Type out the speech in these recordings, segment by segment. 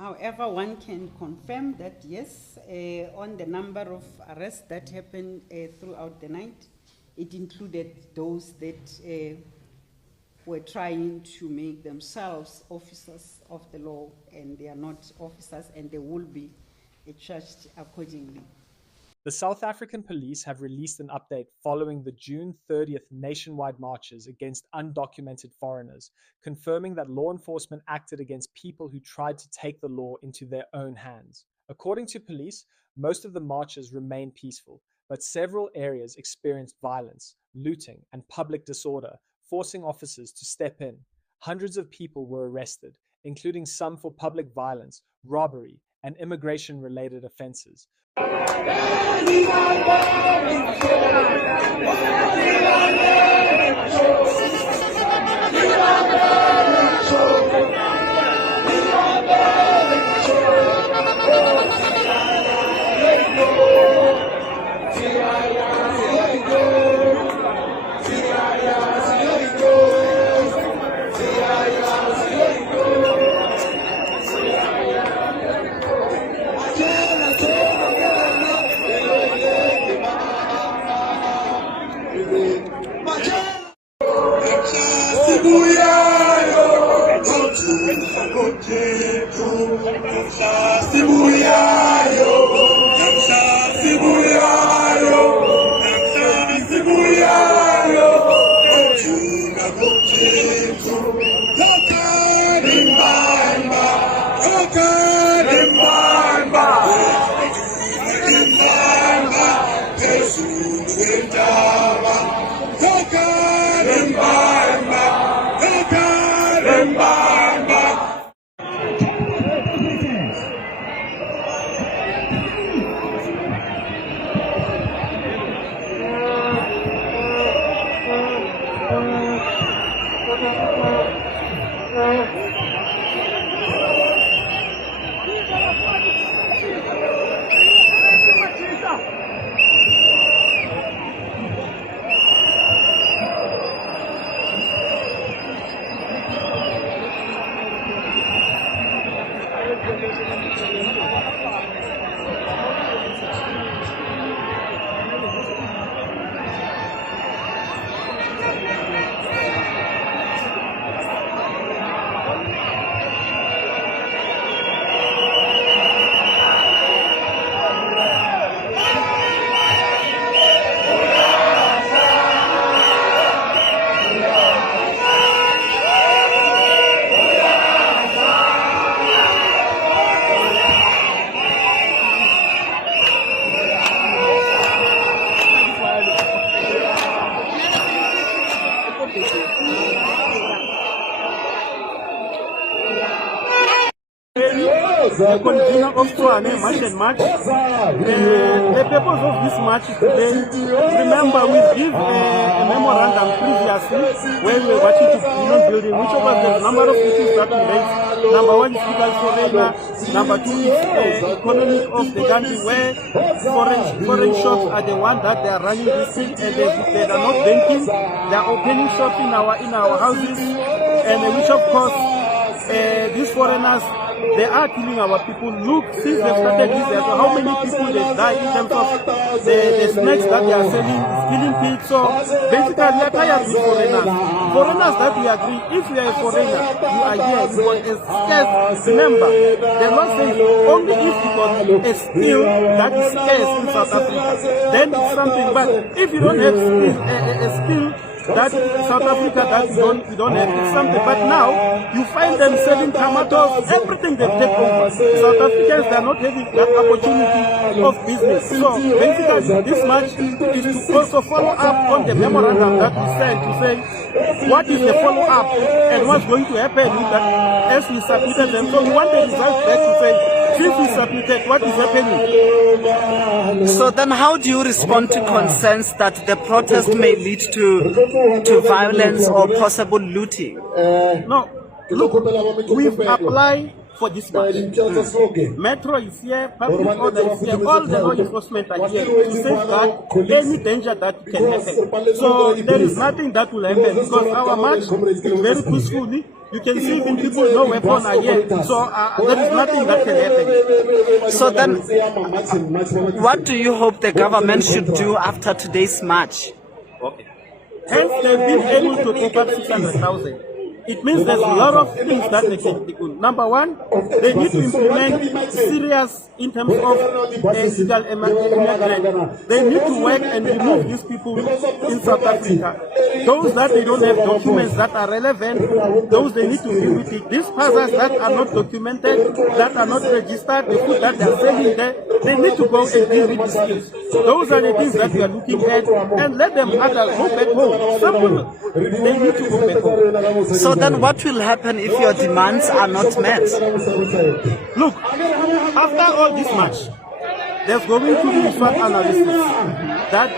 However, one can confirm that yes, on the number of arrests that happened throughout the night, it included those that were trying to make themselves officers of the law, and they are not officers, and they will be charged accordingly. The South African police have released an update following the June 30th nationwide marches against undocumented foreigners, confirming that law enforcement acted against people who tried to take the law into their own hands. According to police, most of the marches remained peaceful, but several areas experienced violence, looting, and public disorder, forcing officers to step in. Hundreds of people were arrested, including some for public violence, robbery, and immigration-related offenses. The convener of Tshwane March and March. The purpose of this march today, remember we give a memorandum previously where we were watching to building, which was the number of issues that we raised. Number one is legal foreigner, number two is economy of the country, where foreign shops are the ones that they are running this thing, and they are not banking, they are opening shops in our houses, and which of course these foreigners, they are killing our people. Look, since they started this, so how many people they die in terms of the snacks that they are selling, killing pigs. So basically, we are tired with foreigners. Foreigners that we agree, if you are a foreigner, you are here, you got a scarce. Remember, the law says only if you got a skill that is scarce in South Africa, then it's something. But if you don't have a skill that South Africa that we don't have, it's something. But now you find them selling tomatoes, everything they take over. South Africans, they are not having that opportunity of business. So basically this match is to also follow up on the memorandum that we sent to say what is the follow up and what's going to happen with that as we submitted them. So we want the results back to say, since we submitted, what is happening? So then how do you respond to concerns that the protest may lead to violence or possible looting? No, look, we've applied for this match. Metro is here, public order is here, all the law enforcement are here to safeguard any danger that can happen. So there is nothing that will happen because our march is very peacefully. You can see even people no weapon are here, so there is nothing that can happen. So then, what do you hope the government should do after today's march? Okay. Hence, they've been able to take up 600,000. It means there's a lot of things that they can do. Number one, they need to implement serious in terms of illegal immigrants. They need to work and remove these people in South Africa. Those that they don't have documents that are relevant, those they need to deal with it. These passers that are not documented, that are not registered, the food that they are selling there, they need to go and deal with these things. Those are the things that we are looking at, and let them others go back home. Simple. They need to go back home. So then what will happen if your demands are not met? Look, after all this match, there's going to be SWOT analysis that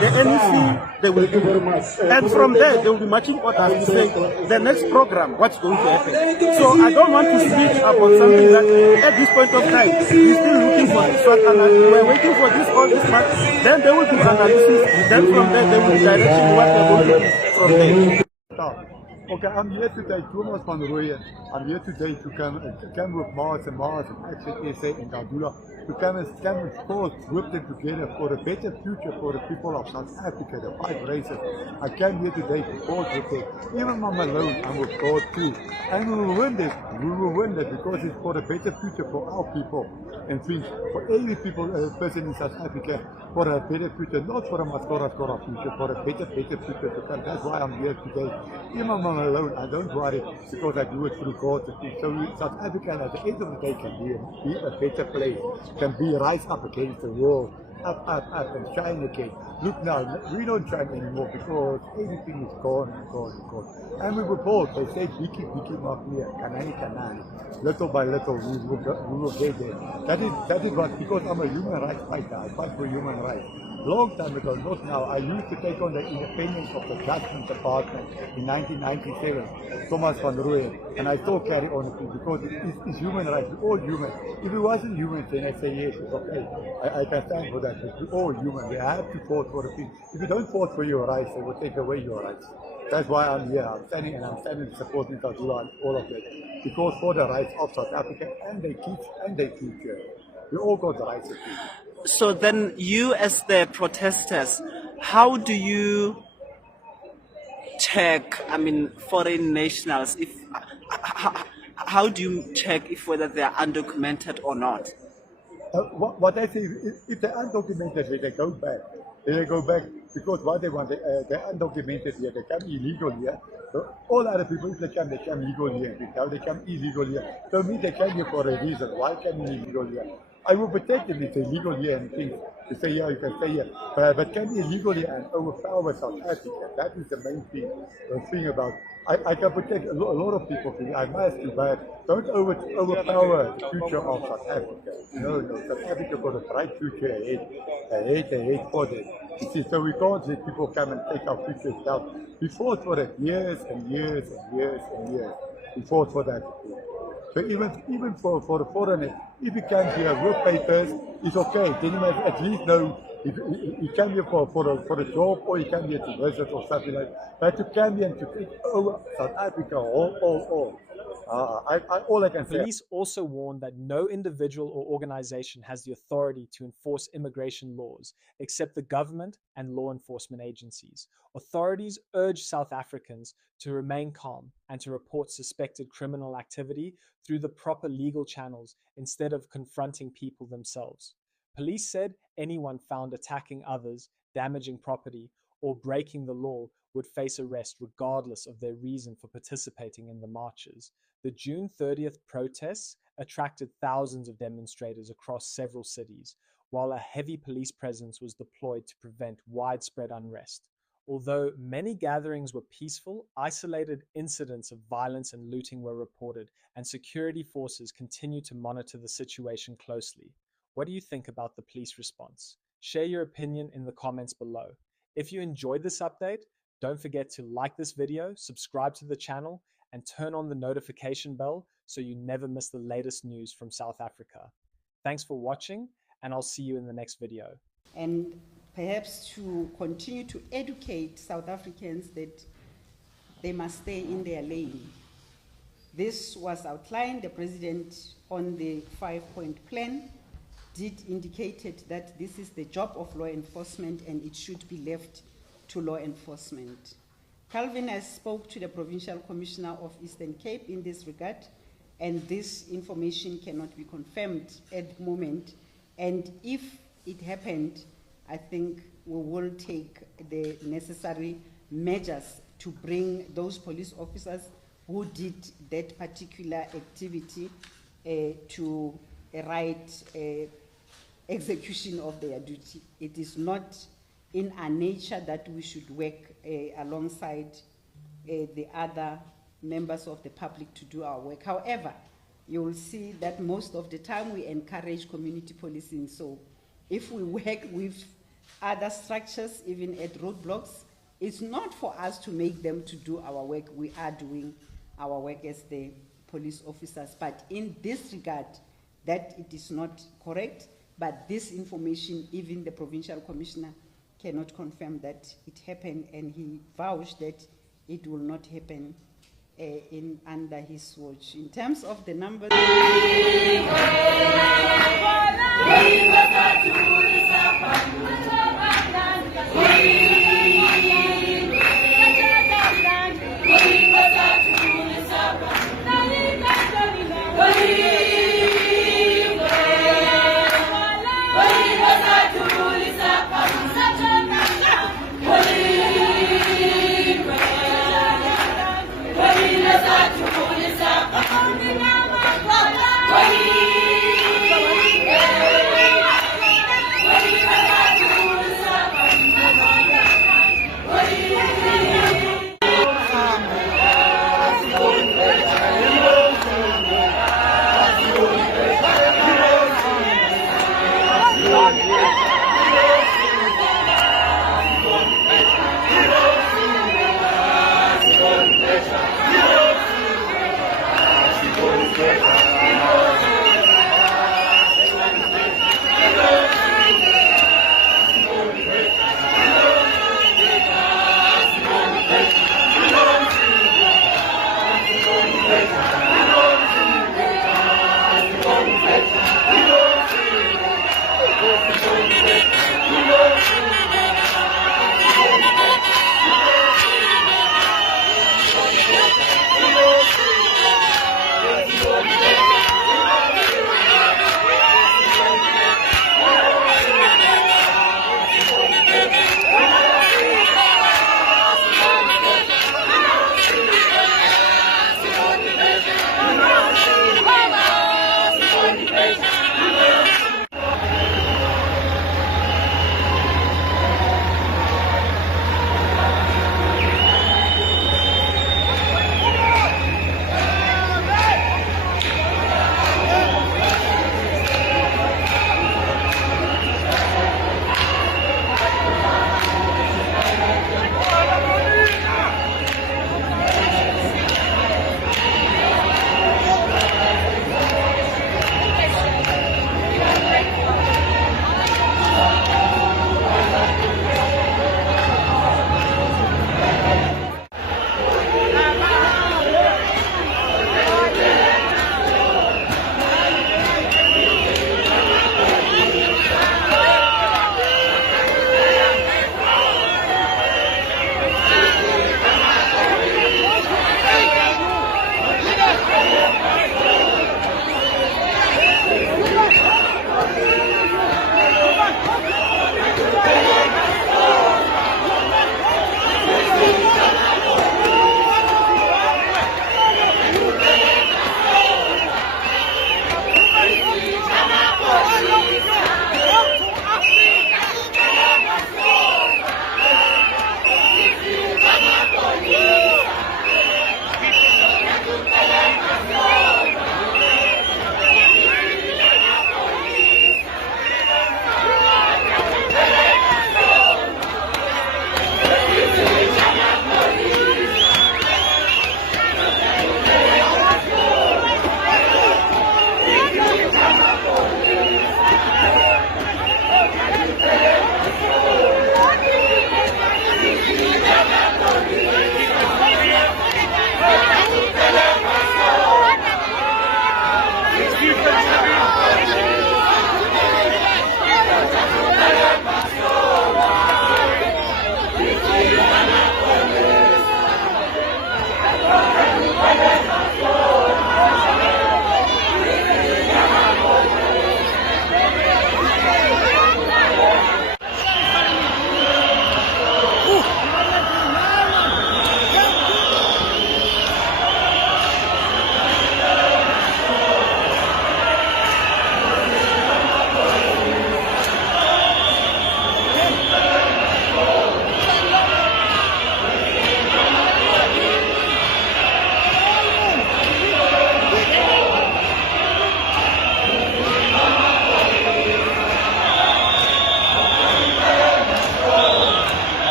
the NEC, they will do. And from there, they will be matching orders to say the next program, what's going to happen. So I don't want to speak about something that at this point of time, we're still looking for the SWOT analysis. We're waiting for this, all this match. Then there will be analysis. Then from there, they will be directing what they're going to do from there. Okay, I'm here today, Thomas van Rooyen. I'm here today to come with Mars and Action SA in Dadula to come and forth with them together for a better future for the people of South Africa, the 5 races. I came here today to forth with them. Even I'm alone, I'm with God too. And we will win this. We will win this because it's for a better future for our people and things, for every person in South Africa, for a better future, not for a Mascora future, for a better future to come. That's why I'm here today. Even I'm alone, I don't worry because I do it through God. So South Africa at the end of the day can be a better place, can be rise up against the world, up and shine again. Look now, we don't shine anymore because everything is gone. And we were bold. They say, Biki Mafia, Kanani. Little by little, we will get there. That is what, because I'm a human rights fighter, I fight for human rights. Long time ago, not now, I used to take on the independence of the Justice Department in 1997, Thomas van Rooyen, and I still carry on it because it's human rights, we're all human. If it wasn't human, then I say yes, it's okay, I can stand for that, but we're all human, we have to fight for the people. If you don't fight for your rights, they will take away your rights. That's why I'm here, I'm standing supporting Kazula and all of that, because for the rights of South Africa and their kids and their future. We all got the rights of people. So then you as the protesters, how do you check, foreign nationals, how do you check whether they are undocumented or not? What I say, if they're undocumented, they go back. They go back because what they want, they're undocumented here, they come illegal here. So all other people, if they come legal here. Now they come illegal here. So me, they come here for a reason. Why come illegal here? I will protect them if they're legal here and things. To say, yeah, you can stay here. But can be illegal here and overpower South Africa. That is the main thing. The thing about, I can protect a lot of people. I must do, but don't overpower the future of South Africa. No, South Africa got a bright future ahead for them. You see, so we can't let people come and take our future down. We fought for it years and years and years and years. We fought for that. So even for the foreigner, if he comes here with papers, it's okay. Then you must at least know if he came here for a job or he came here to visit or something like that. But to come here and to take over South Africa, all I can say. Police also warned that no individual or organization has the authority to enforce immigration laws except the government and law enforcement agencies. Authorities urge South Africans to remain calm and to report suspected criminal activity through the proper legal channels instead of confronting people themselves. Police said anyone found attacking others, damaging property, or breaking the law would face arrest regardless of their reason for participating in the marches. The June 30th protests attracted thousands of demonstrators across several cities, while a heavy police presence was deployed to prevent widespread unrest. Although many gatherings were peaceful, isolated incidents of violence and looting were reported, and security forces continue to monitor the situation closely. What do you think about the police response? Share your opinion in the comments below. If you enjoyed this update, don't forget to like this video, subscribe to the channel, and turn on the notification bell so you never miss the latest news from South Africa. Thanks for watching, and I'll see you in the next video. And perhaps to continue to educate South Africans that they must stay in their lane. This was outlined. The President on the 5-point plan did indicated that this is the job of law enforcement and it should be left to law enforcement. Calvin has spoke to the Provincial Commissioner of Eastern Cape in this regard, and this information cannot be confirmed at the moment. And if it happened, I think we will take the necessary measures to bring those police officers who did that particular activity to a right execution of their duty. It is not in our nature that we should work alongside the other members of the public to do our work. However, you will see that most of the time we encourage community policing. So if we work with other structures, even at roadblocks, it's not for us to make them to do our work. We are doing our work as the police officers. But in this regard, that it is not correct, but this information, even the Provincial Commissioner cannot confirm that it happened, and he vouched that it will not happen under his watch. In terms of the numbers,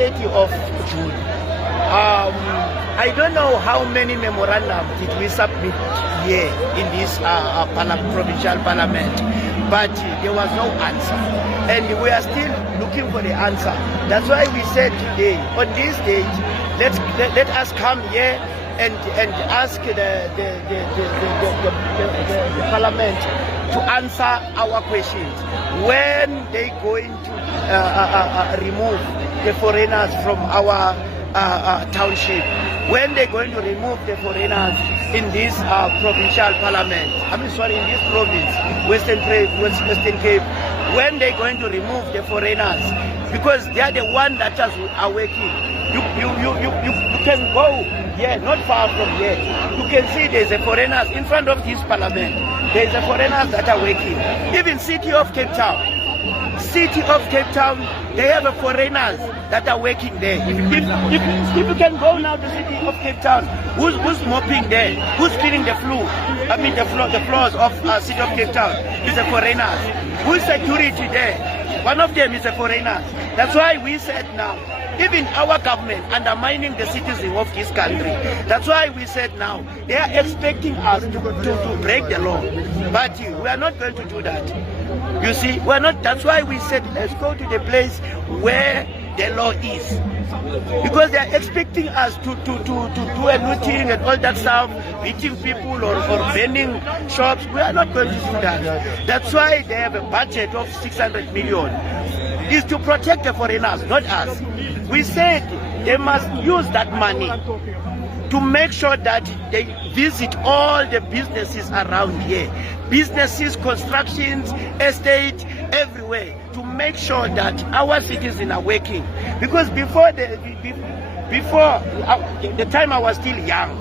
30th of June. I don't know how many memorandums did we submit here in this provincial parliament, but there was no answer. And we are still looking for the answer. That's why we said today, on this date, let us come here and ask the parliament to answer our questions. When they going to remove the foreigners from our township? When they're going to remove the foreigners in this provincial parliament? In this province, Western Cape. When they're going to remove the foreigners? Because they are the ones that are working. You can go here, not far from here. You can see there's a foreigners in front of this parliament. There's a foreigners that are working. Even city of Cape Town, they have a foreigners that are working there. If you can go now to city of Cape Town, who's mopping there? Who's cleaning the floor? The floors of city of Cape Town is a foreigners. Who's security there? One of them is a foreigner. That's why we said now, even our government undermining the citizens of this country. That's why we said now, they are expecting us to break the law. But we are not going to do that. You see, we're not. That's why we said, let's go to the place where the law is. Because they are expecting us to do a looting and all that stuff, beating people or burning shops. We are not going to do that. That's why they have a budget of 600 million. Is to protect the foreigners, not us. We said they must use that money to make sure that they visit all the businesses around here. Businesses, constructions, estate, everywhere, to make sure that our citizens are working. Because before the time I was still young,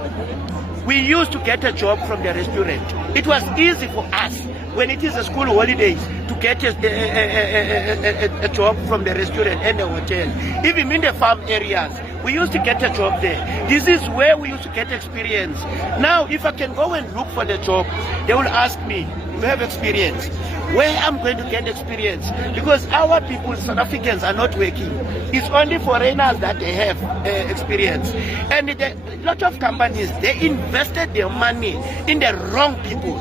we used to get a job from the restaurant. It was easy for us when it is a school holidays to get a job from the restaurant and the hotel. Even in the farm areas, we used to get a job there. This is where we used to get experience. Now, if I can go and look for the job, they will ask me, you have experience. Where I'm going to get experience? Because our people, South Africans, are not working. It's only foreigners that they have experience. And a lot of companies, they invested their money in the wrong people.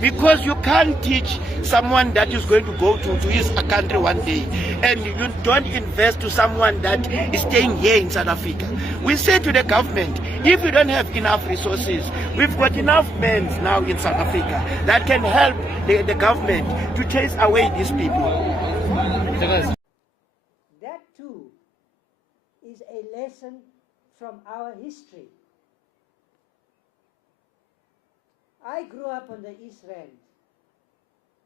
Because you can't teach someone that is going to go to his country one day, and you don't invest to someone that is staying here in South Africa. We say to the government, if you don't have enough resources, we've got enough men now in South Africa that can help the government to chase away these people. That too is a lesson from our history. I grew up on the East Rand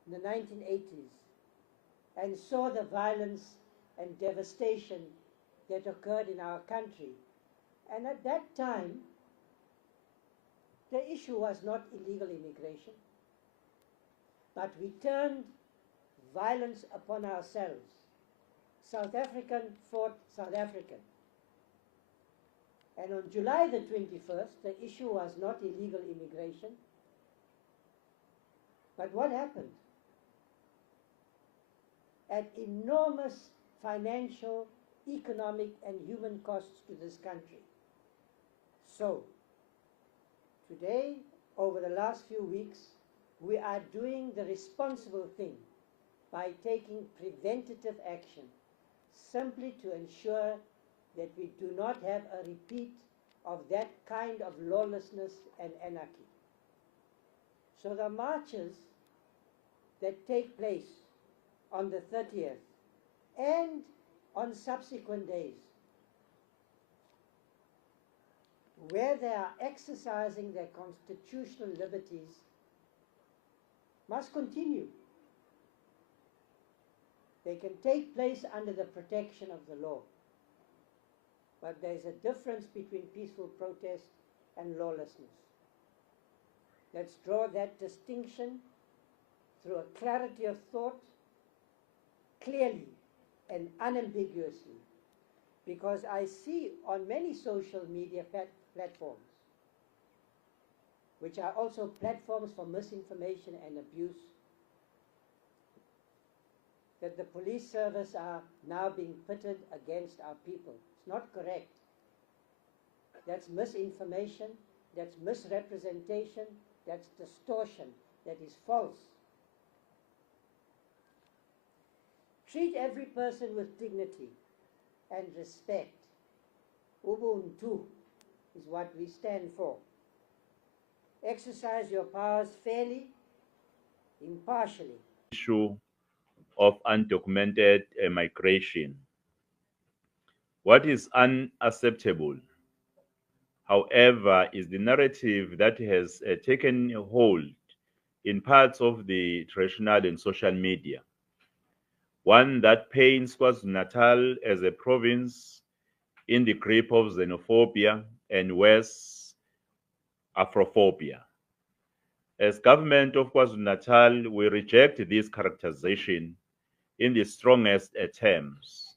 in the 1980s and saw the violence and devastation that occurred in our country. And at that time, the issue was not illegal immigration, but we turned violence upon ourselves. South African fought South African. And on July the 21st, the issue was not illegal immigration. But what happened? At enormous financial, economic, and human costs to this country. So, today, over the last few weeks, we are doing the responsible thing by taking preventative action, simply to ensure that we do not have a repeat of that kind of lawlessness and anarchy. So the marches that take place on the 30th and on subsequent days, where they are exercising their constitutional liberties, must continue. They can take place under the protection of the law. But there's a difference between peaceful protest and lawlessness. Let's draw that distinction through a clarity of thought, clearly and unambiguously, because I see on many social media platforms, which are also platforms for misinformation and abuse, that the police service are now being pitted against our people. It's not correct. That's misinformation, that's misrepresentation, that's distortion, that is false. Treat every person with dignity and respect. Ubuntu is what we stand for. Exercise your powers fairly, impartially. Issue of undocumented migration. What is unacceptable, however, is the narrative that has taken hold in parts of the traditional and social media. One that paints KwaZulu-Natal as a province in the grip of xenophobia and worse, Afrophobia. As government of KwaZulu-Natal, we reject this characterization in the strongest terms,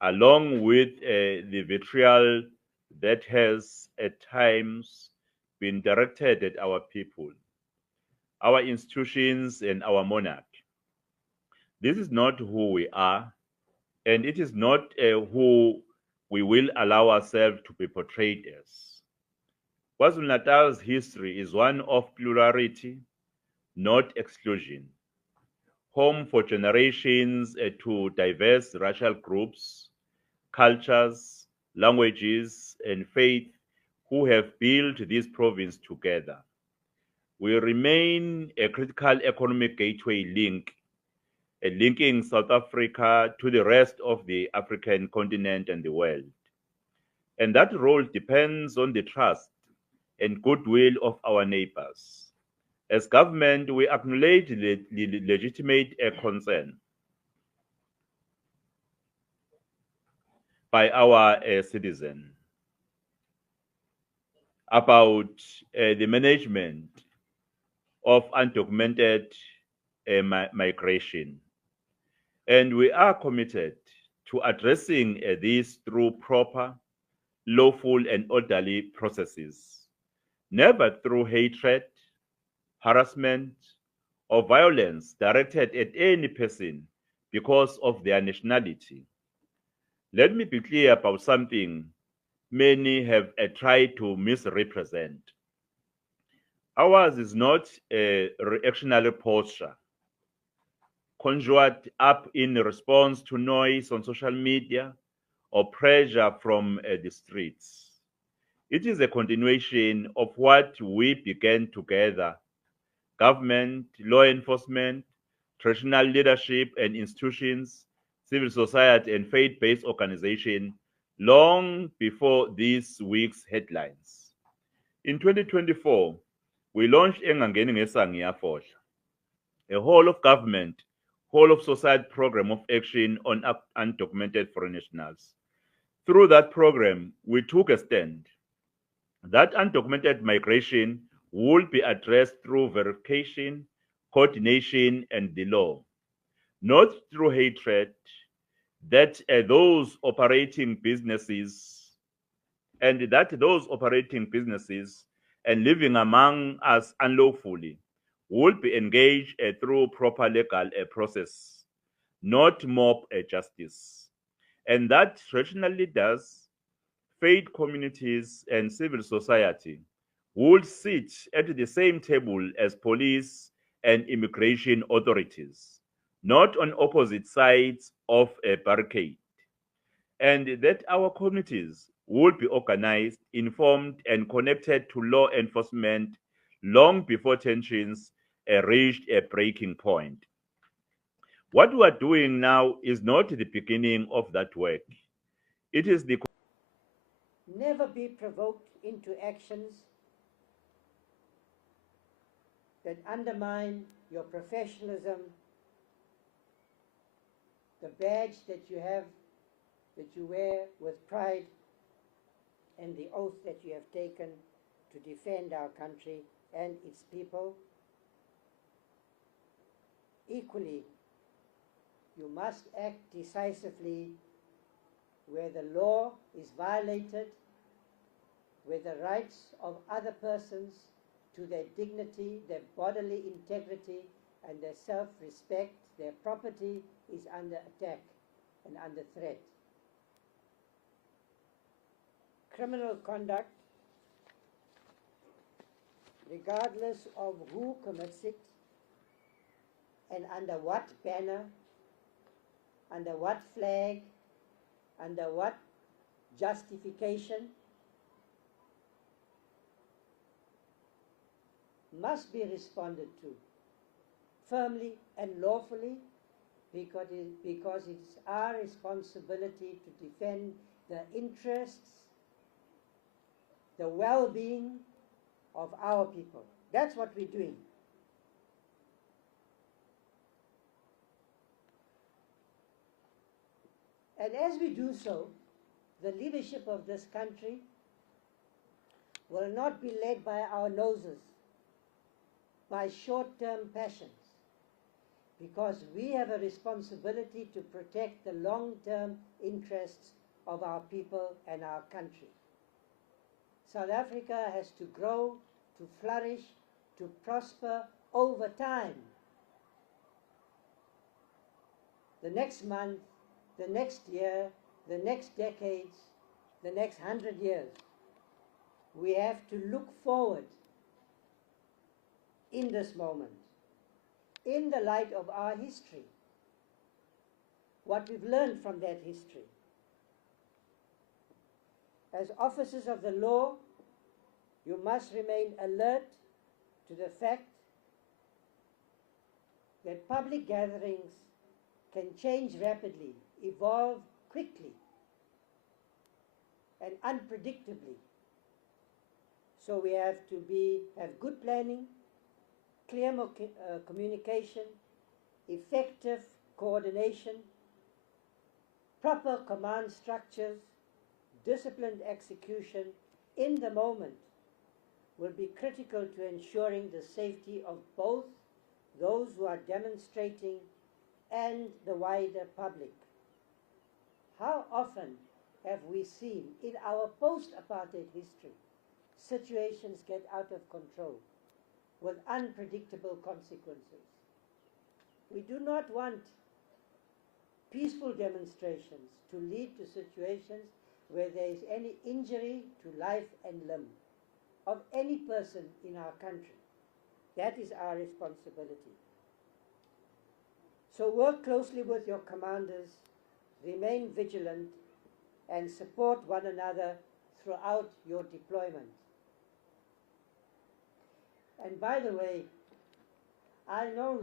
along with the vitriol that has at times been directed at our people, our institutions, and our monarch. This is not who we are, and it is not who we will allow ourselves to be portrayed as. KwaZulu-Natal's history is one of plurality, not exclusion. Home for generations to diverse racial groups, cultures, languages, and faith who have built this province together. We remain a critical economic gateway link, linking South Africa to the rest of the African continent and the world. And that role depends on the trust and goodwill of our neighbors. As government, we acknowledge the legitimate concern by our citizens about the management of undocumented migration. And we are committed to addressing this through proper, lawful, and orderly processes, never through hatred, harassment, or violence directed at any person because of their nationality. Let me be clear about something many have tried to misrepresent. Ours is not a reactionary posture conjured up in response to noise on social media or pressure from the streets. It is a continuation of what we began together: government, law enforcement, traditional leadership and institutions, civil society, and faith-based organizations long before this week's headlines. In 2024, we launched Engangeni Ngesango Iyafohla, a whole of government, whole of society program of action on undocumented foreign nationals. Through that program, we took a stand that undocumented migration will be addressed through verification, coordination, and the law, not through hatred, that those operating businesses and living among us unlawfully will be engaged through proper legal process, not mob justice. And that traditional leaders, faith communities, and civil society will sit at the same table as police and immigration authorities, not on opposite sides of a barricade. And that our communities will be organized, informed, and connected to law enforcement long before tensions reached a breaking point. What we are doing now is not the beginning of that work. It is the Never be provoked into actions that undermine your professionalism, the badge that you have, that you wear with pride, and the oath that you have taken to defend our country and its people. Equally, you must act decisively where the law is violated, where the rights of other persons to their dignity, their bodily integrity, and their self-respect, their property is under attack and under threat. Criminal conduct, regardless of who commits it and under what banner, under what flag, under what justification, must be responded to firmly and lawfully, because it's our responsibility to defend the interests, the well-being of our people. That's what we're doing. And as we do so, the leadership of this country will not be led by our noses, by short-term passions, because we have a responsibility to protect the long-term interests of our people and our country. South Africa has to grow, to flourish, to prosper over time. The next month, the next year, the next decades, the next 100 years, we have to look forward in this moment, in the light of our history, what we've learned from that history. As officers of the law, you must remain alert to the fact that public gatherings can change rapidly, evolve quickly and unpredictably. So we have to have good planning, clear communication, effective coordination, proper command structures, disciplined execution in the moment will be critical to ensuring the safety of both those who are demonstrating and the wider public. How often have we seen in our post-apartheid history situations get out of control with unpredictable consequences? We do not want peaceful demonstrations to lead to situations where there is any injury to life and limb of any person in our country. That is our responsibility. So work closely with your commanders, remain vigilant, and support one another throughout your deployment. And by the way, I know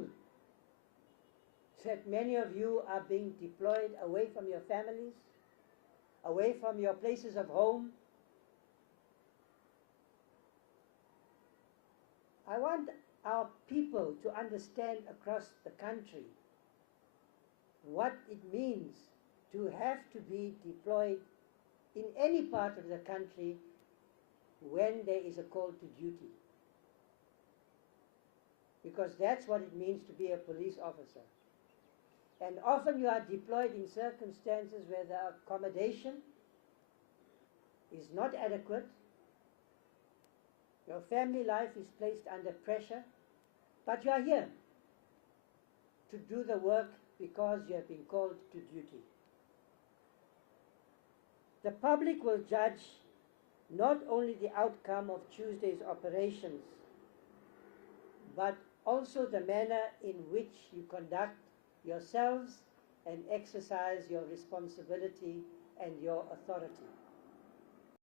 that many of you are being deployed away from your families, away from your places of home. I want our people to understand across the country what it means to have to be deployed in any part of the country when there is a call to duty. Because that's what it means to be a police officer. And often you are deployed in circumstances where the accommodation is not adequate. Your family life is placed under pressure, but you are here to do the work because you have been called to duty. The public will judge not only the outcome of Tuesday's operations, but also the manner in which you conduct yourselves and exercise your responsibility and your authority.